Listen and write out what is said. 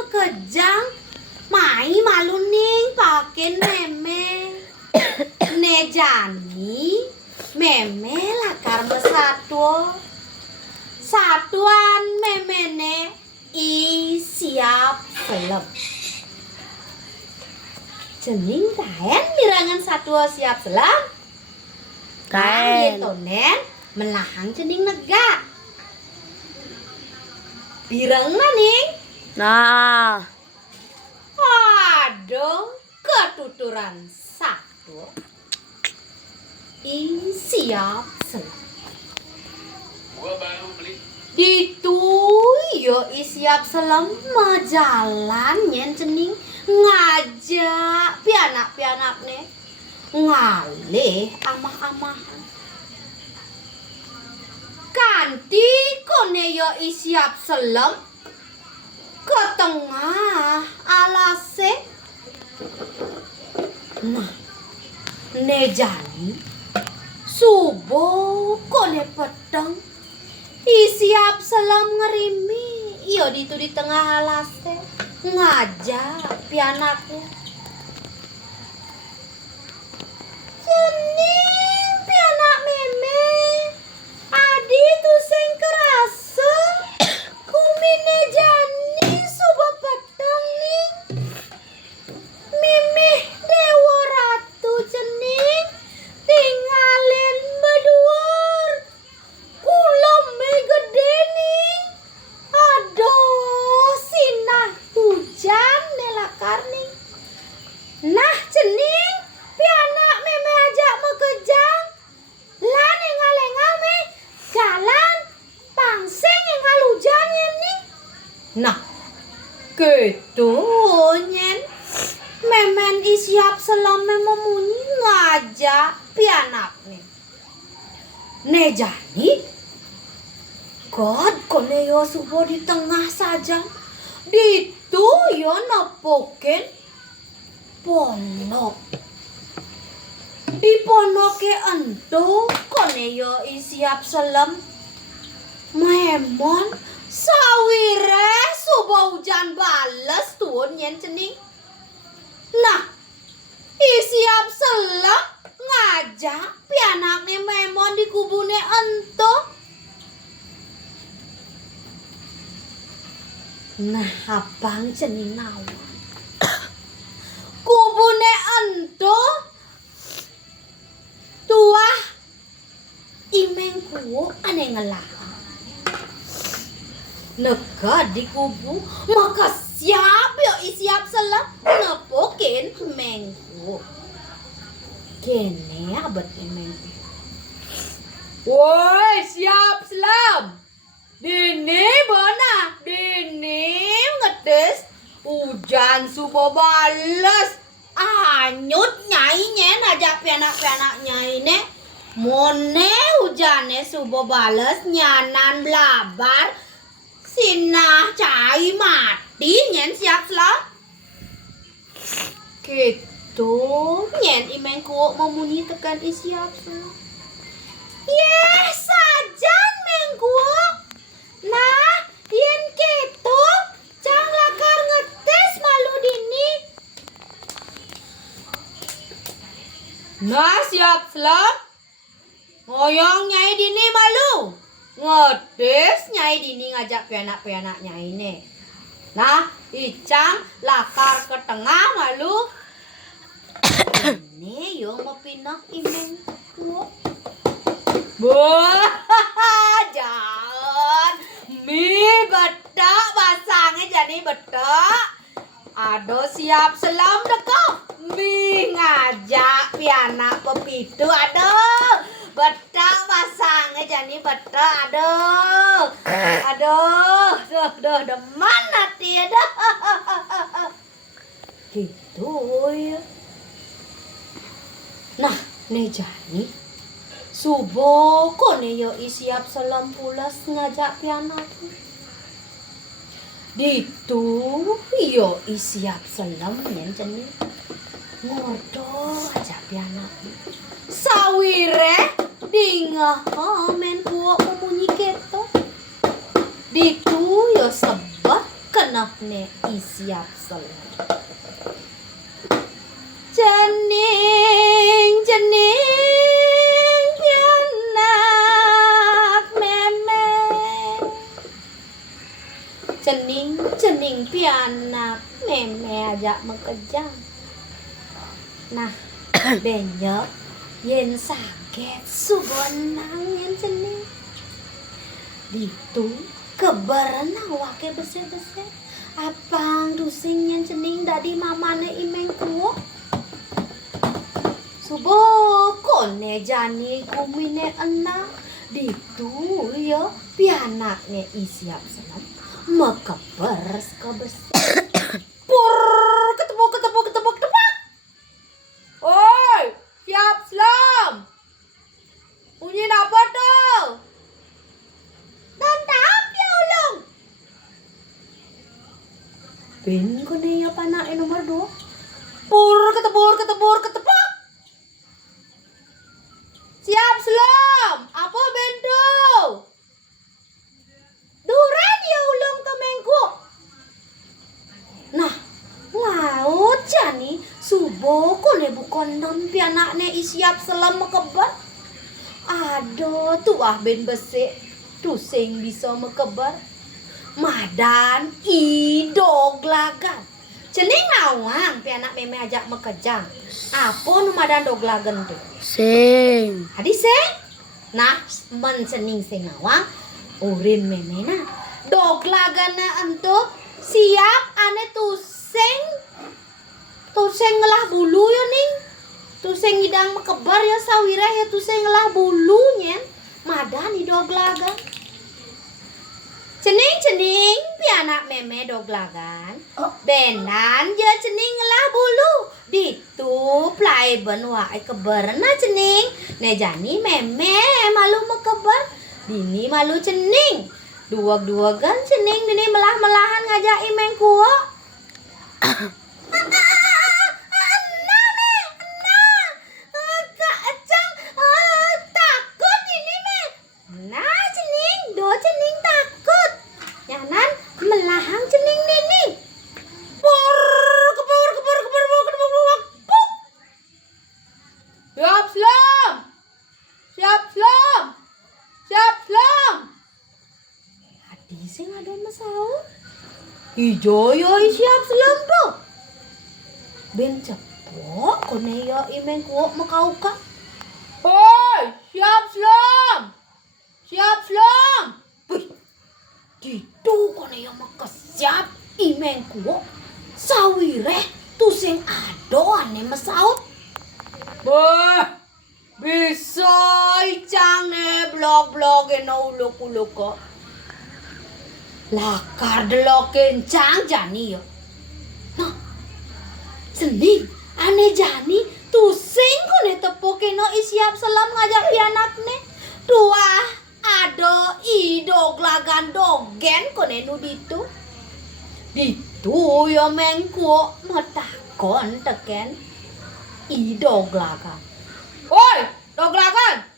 mekejang. Mai malu ning pakai meme. Nejani meme lakar mesatu. Satuan memene i siap selep. Cening kaen mirangan satu siap selep. Kaen. Gitu nen melahang cening negak. Birang maning. Nah, Aduh, ketuturan satu. I siap selep. Gua baru beli. Itu yo i siap selem jalan nyen cening ngajak pianak-pianak nih ngalih amah-amahan. Kanti kone yo i siap selem ke tengah alase. Nah, nejani subuh kone pedang i siap selem ngerimi. Iyo ditu di tengah alase ngajak pianaknya. Cening pianak meme adi tu sing kerasa kumine jani suba petang nih. Mimi dewa ratu cening tinggalin beduur. Kulam gede nih. Aduh, sinah hujan nelakar nih. Nah, cening pianak meme ajak mekejang. Lah nengal-nengal me jalan pangsing nengal hujannya nih. Nah, gitu nyen. Memen isiap selama memunyi ngajak pianak nih. Nejani God kone yo subuh di tengah saja. Ditu yo nepokin ponok. Di ponoke ento kone yo isiap selem. Memon sawire subuh hujan bales tuh nyen cening. Nah, isiap selem ngajak pianaknya memon di kubune ento. Nah, abang cening nawan. Kubune ento tuah imengku ane ngelah. Nega di kubu maka siap yo isiap selep nepokin mengku. Kene abet mengku. Woi siap selem. Dini bona, dini ngetes hujan subuh bales. Anyut nyai nyen ajak pianak-pianak nyai ne. Mone hujane subuh bales nyanan blabar. Sinah cai mati nyen siap selap. Gitu nyen imengku memunyi tekan isiap selap. Yes sajan mengku. Nah, yen keto jang lakar ngetes malu dini. Nah, siap selap. Ngoyong nyai dini malu. Ngetes nyai dini ngajak pianak-pianak nyai ne. Nah, icang lakar ke tengah malu. Ini yo mau pindah imeng kuo. Wah, jangan. Mi betak pasangnya jadi betak. Aduh siap selam dekok. Mi ngajak pianak pepitu. Aduh, betak pasangnya jadi betak. Aduh, deman hati ada. Gitu ya. Nah, nejani subuh kone yo isiap selam pulas ngajak pianak. Ditu yo isiap selam nyen cening ngodo ajak pianak. Sawire dingah men kuo memunyi keto. Ditu yo sebab kena anak ne isiap selam. Cening pianak meme. Cening pianak meme ajak mekejang. Nah, benyok yen sakit subonang yen cening. Ditu kebaran awake bese-bese. Apang dusing yen cening dadi mamane imeng kuwo. Subo kone jani kumine enak. Ditu yo pianakne isiap senam mekeber sekebese. Pur ketepuk. Oi, siap selam. Bunyi apa tuh? Dan tapi ulung. Ben kone ya panake nomor 2. Pur ketepuk. Siap selam. Apa bento? Duran ya ulung temengku. Nah, laut jani subo kone bukan nampi anakne isiap selam mekebar. Aduh, tuah ben besek tusing bisa mekebar. Madan idog lagan. Cening nawang pi anak meme ajak mekejang. Apa nu madan doglagen tuh? Sing. Adi sing? Nah, men cening sing nawang urin meme na. Doglagana entuk siap ane tusing ngelah bulu yo ning. Tusing ngidang mekebar ya sawirah ya tusing ngelah bulu nyen. Madan idoglagan. Cening pianak meme doglagan. Benan je cening ngelah bulu. Ditu plai benwa keberna cening. Ne jani meme malu mekebar. Dini malu cening. Dua-duagan cening dini melah-melahan ngajak imeng kuwo. Takut ini me. Nah cening, do cening takut. Nyanan melahang cening nini. Pur kepur. Siap selam. Adi sing ada masalah. Ijo yo siap selam tuh. Ben cepok kone yo imeng kuwo mekauka. Hoi, siap selam. Wih, gitu kone yo mekesiap imeng kuwo. Sawireh tusing ado ane mesaut. Wah, bisa icang ne blog-blog eno uluk-uluk kok. Lakar delok kencang jani yo. Nah, cening ane jani tusing kone tepuk eno isiap selam ngajak pianakne. Tuah ado idoglagan dogen kone nu ditu. Ditu yo mengku metakon teken idoglagan. Oi, doglagan.